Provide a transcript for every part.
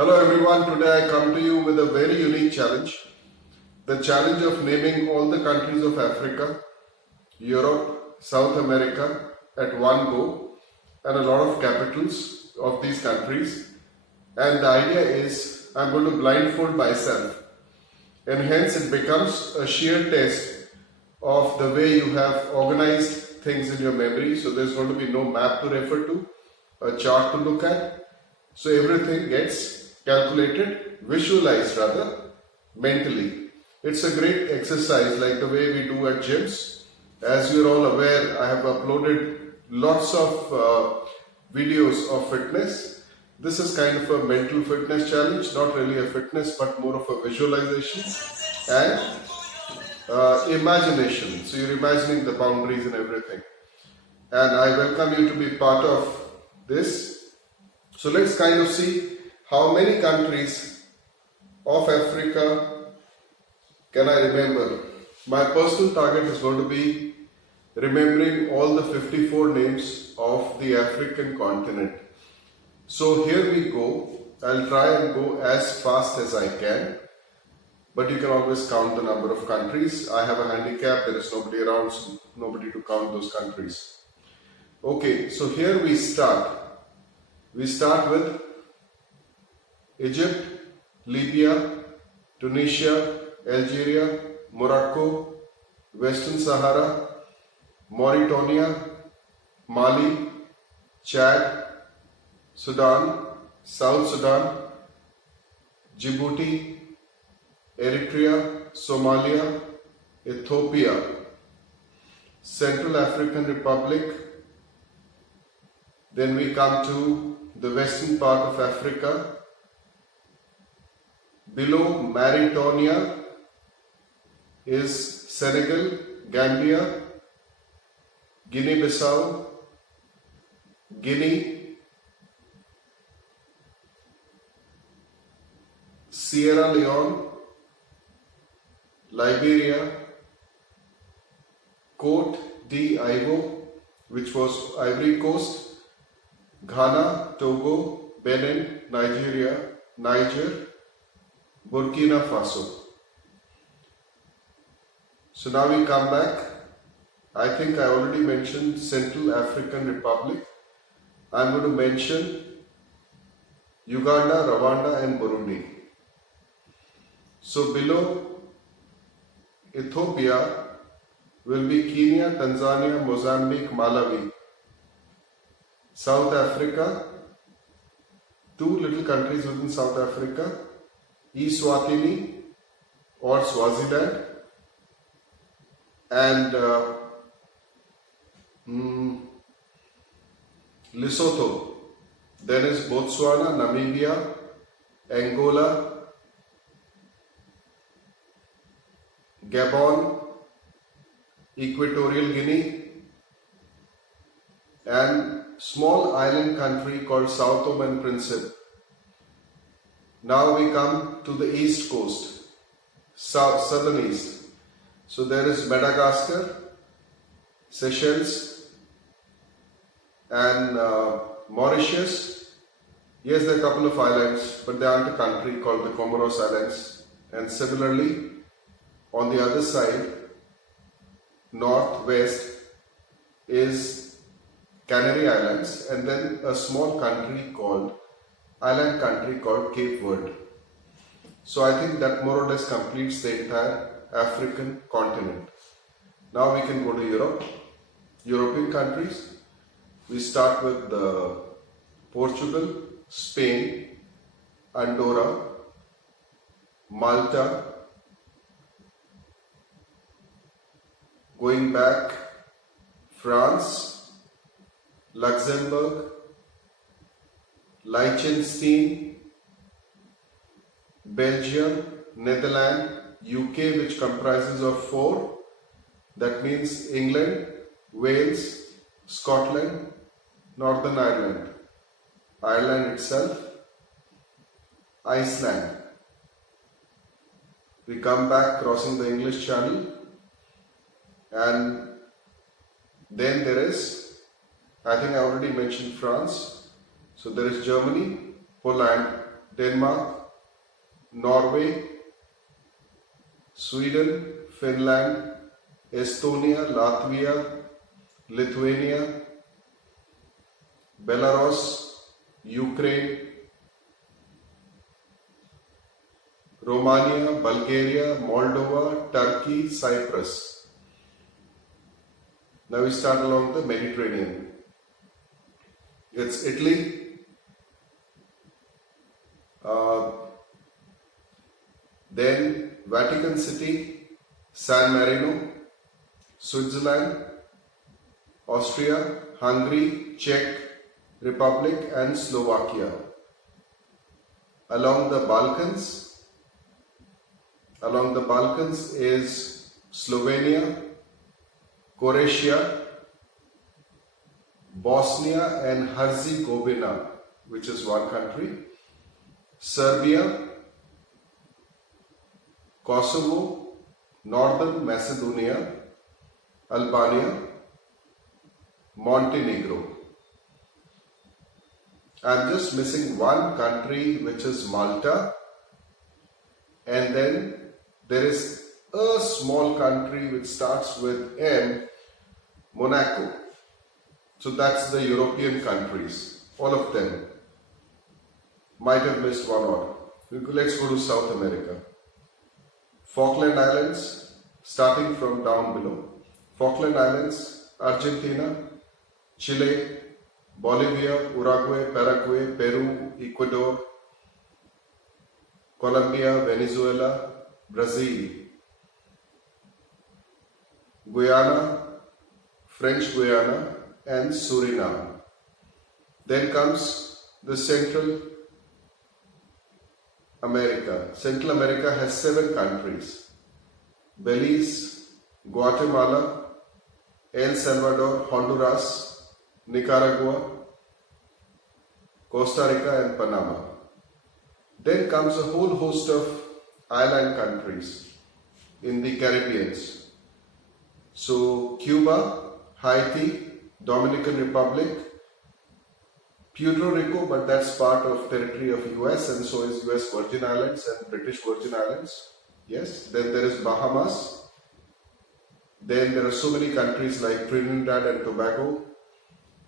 Hello everyone, today I come to you with a very unique challenge. The challenge of naming all the countries of Africa, Europe, South America at one go and a lot of capitals of these countries. And the idea is I'm going to blindfold myself, and hence it becomes a sheer test of the way you have organized things in your memory. So there's going to be no map to refer to, a chart to look at. So everything gets calculated, visualized rather, mentally. It's a great exercise like the way we do at gyms. As you're all aware, I have uploaded lots of videos of fitness. This is kind of a mental fitness challenge, not really a fitness but more of a visualization and imagination. So you're imagining the boundaries and everything. And I welcome you to be part of this. So let's kind of see how many countries of Africa can I remember. My personal target is going to be remembering all the 54 names of the African continent. So here we go. I'll try and go as fast as I can. But you can always count the number of countries. I have a handicap, there is nobody around, so nobody to count those countries. Okay, so here we start. We start with Egypt, Libya, Tunisia, Algeria, Morocco, Western Sahara, Mauritania, Mali, Chad, Sudan, South Sudan, Djibouti, Eritrea, Somalia, Ethiopia, Central African Republic. Then we come to the western part of Africa. Below Mauritania is Senegal, Gambia, Guinea-Bissau, Guinea, Sierra Leone, Liberia, Cote d'Ivoire, which was Ivory Coast, Ghana, Togo, Benin, Nigeria, Niger, Burkina Faso. So now we come back. I think I already mentioned Central African Republic. I'm going to mention Uganda, Rwanda and Burundi. So below Ethiopia will be Kenya, Tanzania, Mozambique, Malawi. South Africa, two little countries within South Africa, Eswatini or Swaziland, and Lesotho. Then is Botswana, Namibia, Angola, Gabon, Equatorial Guinea, and small island country called Sao Tome and Principe. Now we come to the east coast, southern east. So there is Madagascar, Seychelles, and Mauritius. Yes, there are a couple of islands, but they aren't a country, called the Comoros Islands. And similarly, on the other side, northwest, is Canary Islands, and then a small island country called Cape Verde. So I think that more or less completes the entire African continent. Now we can go to Europe, European countries. We start with Portugal, Spain, Andorra, Malta, going back, France, Luxembourg, Liechtenstein, Belgium, Netherlands, UK, which comprises of 4. That means England, Wales, Scotland, Northern Ireland, Ireland itself, Iceland. We come back crossing the English Channel, and then there is, I think I already mentioned France. So there is Germany, Poland, Denmark, Norway, Sweden, Finland, Estonia, Latvia, Lithuania, Belarus, Ukraine, Romania, Bulgaria, Moldova, Turkey, Cyprus. Now we start along the Mediterranean. It's Italy, then Vatican City, San Marino, Switzerland, Austria, Hungary, Czech Republic and Slovakia. Along the Balkans is Slovenia, Croatia, Bosnia and Herzegovina, which is one country, Serbia, Kosovo, Northern Macedonia, Albania, Montenegro. I'm just missing one country, which is Malta, and then there is a small country which starts with M, Monaco. So that's the European countries, all of them. Might have missed one or. Let's go to South America. Falkland Islands, starting from down below. Falkland Islands, Argentina, Chile, Bolivia, Uruguay, Paraguay, Peru, Ecuador, Colombia, Venezuela, Brazil, Guyana, French Guiana and Suriname. Then comes the Central America. Central America has 7 countries: Belize, Guatemala, El Salvador, Honduras, Nicaragua, Costa Rica and Panama. Then comes a whole host of island countries in the Caribbean. So Cuba, Haiti, Dominican Republic, Puerto Rico, but that's part of territory of US, and so is US Virgin Islands and British Virgin Islands. Yes. Then there is Bahamas. Then there are so many countries like Trinidad and Tobago,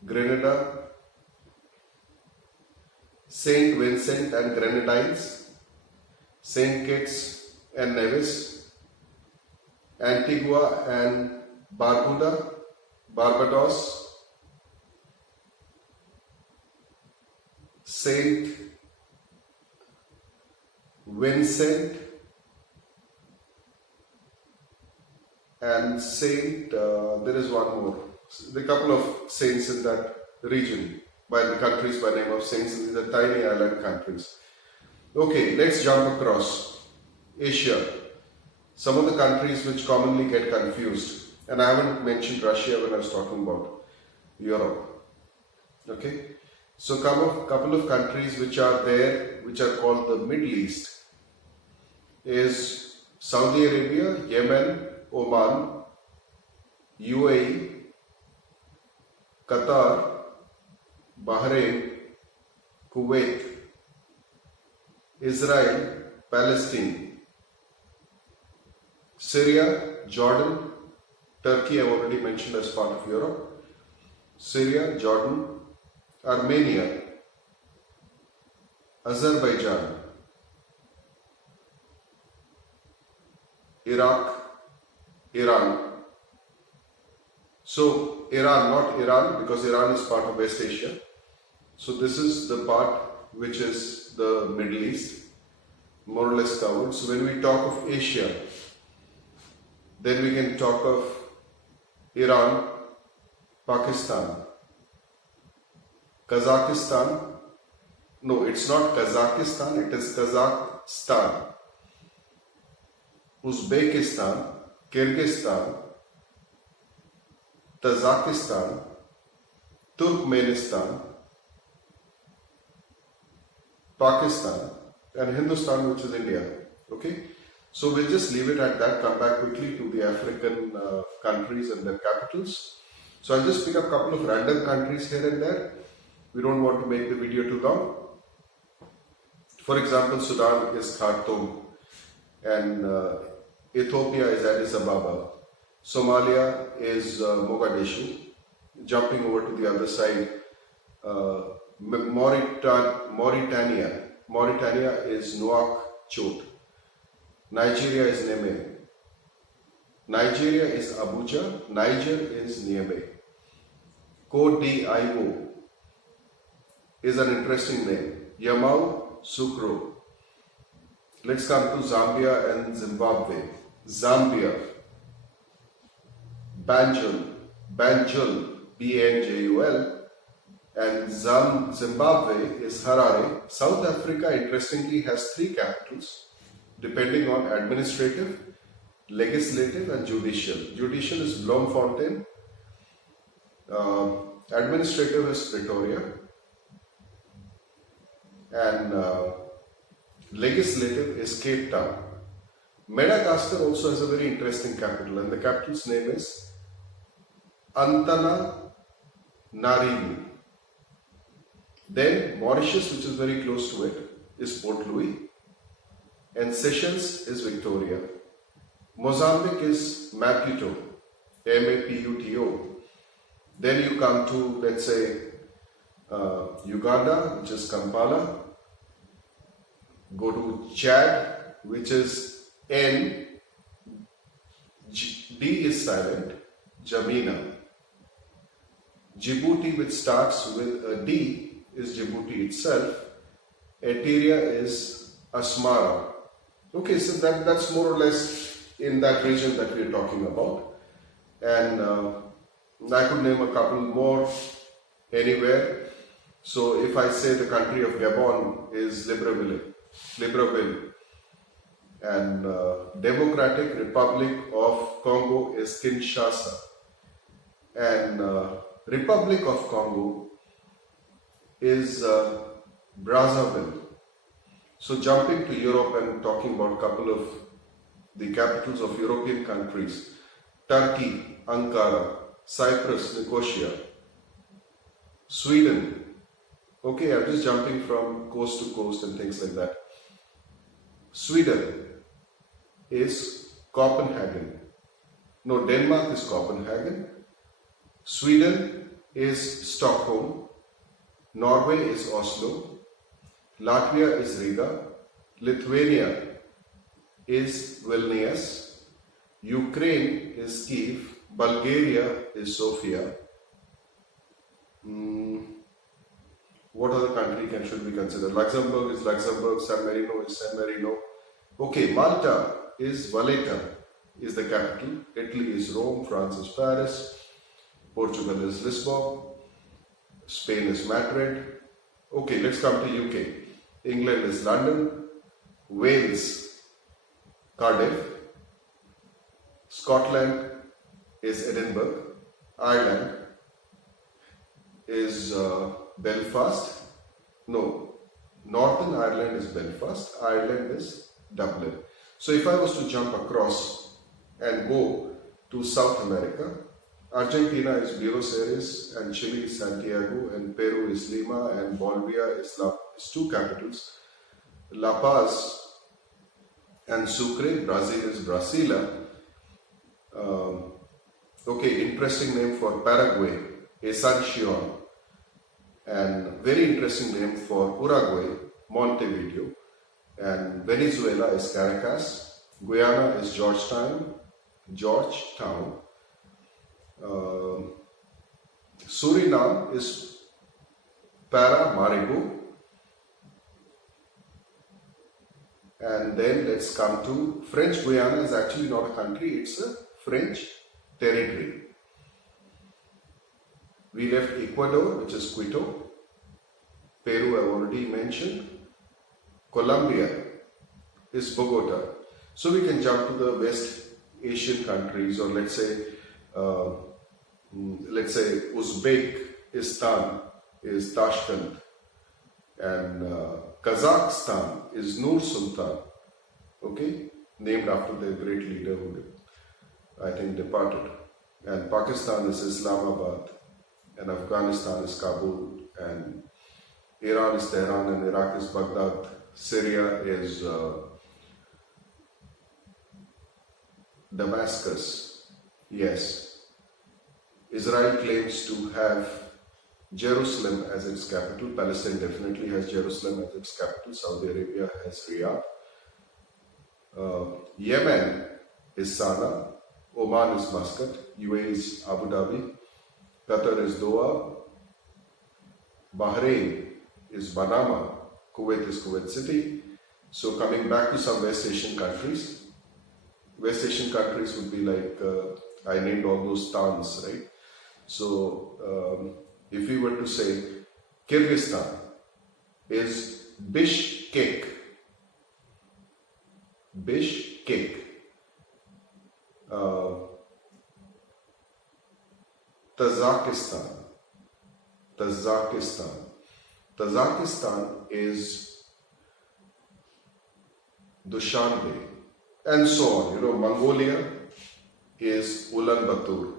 Grenada, Saint Vincent and Grenadines, Saint Kitts and Nevis, Antigua and Barbuda, Barbados, Saint Vincent and there is one more. There are a couple of saints in that region, by the countries by name of saints, and these are tiny island countries. Okay, let's jump across Asia. Some of the countries which commonly get confused, and I haven't mentioned Russia when I was talking about Europe. Okay, so couple of countries which are there, which are called the Middle East, is Saudi Arabia, Yemen, Oman, UAE, Qatar, Bahrain, Kuwait, Israel, Palestine, Syria, Jordan, Turkey I've already mentioned as part of Europe, Syria, Jordan, Armenia, Azerbaijan, Iraq, Iran. So Iran, not Iran, because Iran is part of West Asia. So this is the part which is the Middle East, more or less covered. So when we talk of Asia, then we can talk of Iran, Pakistan, Kazakhstan. No, it's not Kazakhstan, it is Kazakhstan, Uzbekistan, Kyrgyzstan, Tajikistan, Turkmenistan, Pakistan and Hindustan, which is India. Okay, so we'll just leave it at that, come back quickly to the African countries and their capitals. So I'll just pick up a couple of random countries here and there. We don't want to make the video too long. For example, Sudan is Khartoum, and Ethiopia is Addis Ababa. Somalia is Mogadishu. Jumping over to the other side, Mauritania is Nouakchott. Nigeria is Niamey. Nigeria is Abuja. Niger is Niamey. Côte d'Ivoire is an interesting name. Yamoussoukro. Let's come to Zambia and Zimbabwe. Zambia. Banjul, B-A-N-J-U-L, and Zimbabwe is Harare. South Africa, interestingly, has 3 capitals, depending on administrative, legislative, and judicial. Judicial is Bloemfontein, administrative is Pretoria, and legislative is Cape Town. Madagascar also has a very interesting capital, and the capital's name is Antananarivo. Then Mauritius, which is very close to it, is Port Louis, and Seychelles is Victoria. Mozambique is Maputo, M-A-P-U-T-O. Then you come to, let's say, Uganda, which is Kampala. Go to Chad, which is N, D is silent, Jamina. Djibouti, which starts with a D, is Djibouti itself. Eritrea is Asmara. Okay, so that's more or less in that region that we are talking about. And I could name a couple more anywhere. So if I say the country of Gabon is Libreville, and Democratic Republic of Congo is Kinshasa, and Republic of Congo is Brazzaville. So jumping to Europe and talking about a couple of the capitals of European countries: Turkey, Ankara; Cyprus, Nicosia; Sweden. Okay, I'm just jumping from coast to coast and things like that. Sweden is Copenhagen. No, Denmark is Copenhagen. Sweden is Stockholm. Norway is Oslo. Latvia is Riga. Lithuania is Vilnius. Ukraine is Kiev. Bulgaria is Sofia. What other country should we consider? Luxembourg is Luxembourg. San Marino is San Marino. Okay, Malta is Valletta, is the capital. Italy is Rome. France is Paris. Portugal is Lisbon. Spain is Madrid. Okay, let's come to UK. England is London. Wales, Cardiff. Scotland is Edinburgh. Ireland is Belfast. No, Northern Ireland is Belfast. Ireland is Dublin. So if I was to jump across and go to South America, Argentina is Buenos Aires, and Chile is Santiago, and Peru is Lima, and Bolivia is 2 capitals, La Paz and Sucre. Brazil is Brasilia. Okay, interesting name for Paraguay, Asunción, and very interesting name for Uruguay, Montevideo, and Venezuela is Caracas. Guyana is Georgetown. Suriname is Paramaribo. And then let's come to French Guiana. Is actually not a country, it's a French territory. We left Ecuador, which is Quito. Peru I've already mentioned. Colombia is Bogota. So we can jump to the West Asian countries, or let's say Uzbekistan is Tashkent, and Kazakhstan is Nur Sultan, okay, named after the great leader who I think departed. And Pakistan is Islamabad, and Afghanistan is Kabul, and Iran is Tehran, and Iraq is Baghdad. Syria is Damascus. Yes, Israel claims to have Jerusalem as its capital. Palestine definitely has Jerusalem as its capital. Saudi Arabia has Riyadh. Yemen is Sana'a. Oman is Muscat. UAE is Abu Dhabi. Qatar is Doha. Bahrain is Manama. Kuwait is Kuwait City. So coming back to some West Asian countries. West Asian countries would be like, I named all those towns, right? So if we were to say Kyrgyzstan is Bishkek. Bishkek. Tajikistan. Tajikistan is Dushanbe, and so on. Mongolia is Ulaanbaatar.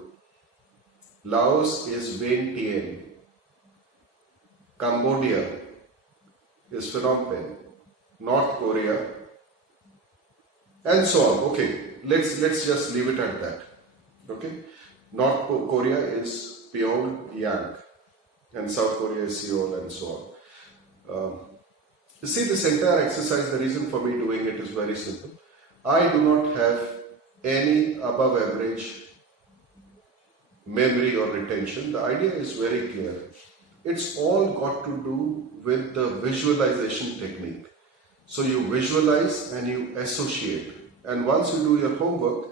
Laos is Vientiane. Cambodia is Phnom Penh. North Korea, and so on. Okay, let's just leave it at that. Okay, North Korea is Pyongyang, and South Korea is Seoul, and so on. You see, this entire exercise, the reason for me doing it is very simple. I do not have any above average memory or retention. The idea is very clear. It's all got to do with the visualization technique. So you visualize and you associate. And once you do your homework,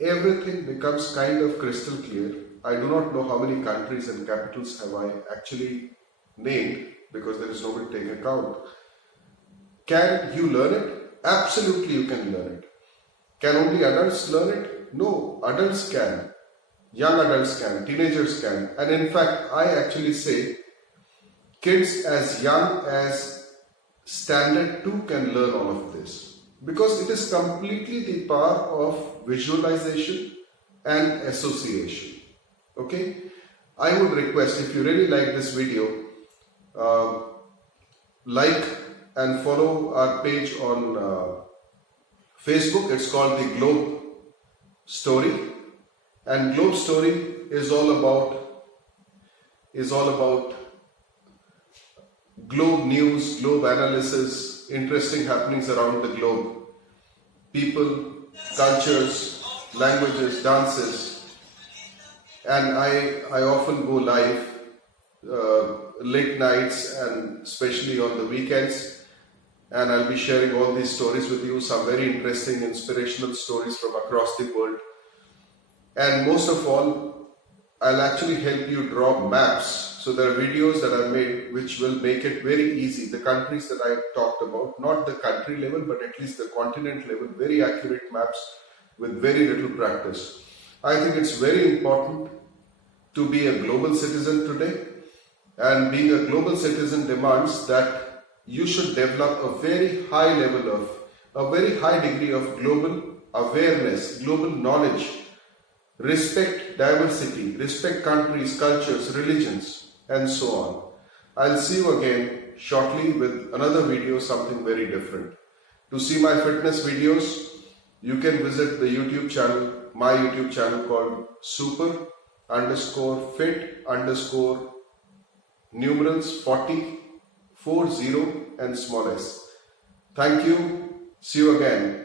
everything becomes kind of crystal clear. I do not know how many countries and capitals have I actually named because there is nobody taking account. Can you learn it? Absolutely you can learn it. Can only adults learn it? No, adults can. Young adults can, teenagers can. And in fact, I actually say kids as young as standard 2 can learn all of this. Because it is completely the power of visualization and association. Okay? I would request, if you really like this video, like and follow our page on Facebook. It's called The Globe Story. And Globe Story is all about globe news, globe analysis, interesting happenings around the globe, people, cultures, languages, dances. And I often go live late nights and especially on the weekends, and I'll be sharing all these stories with you, some very interesting, inspirational stories from across the world. And most of all, I'll actually help you draw maps. So there are videos that I've made which will make it very easy. The countries that I talked about, not the country level, but at least the continent level, very accurate maps with very little practice. I think it's very important to be a global citizen today. And being a global citizen demands that you should develop a very high degree of global awareness, global knowledge. Respect diversity, respect countries, cultures, religions, and so on. I'll see you again shortly with another video, something very different. To see my fitness videos, you can visit the YouTube channel, my YouTube channel called super_fit_numerals 40 and small s. Thank you. See you again.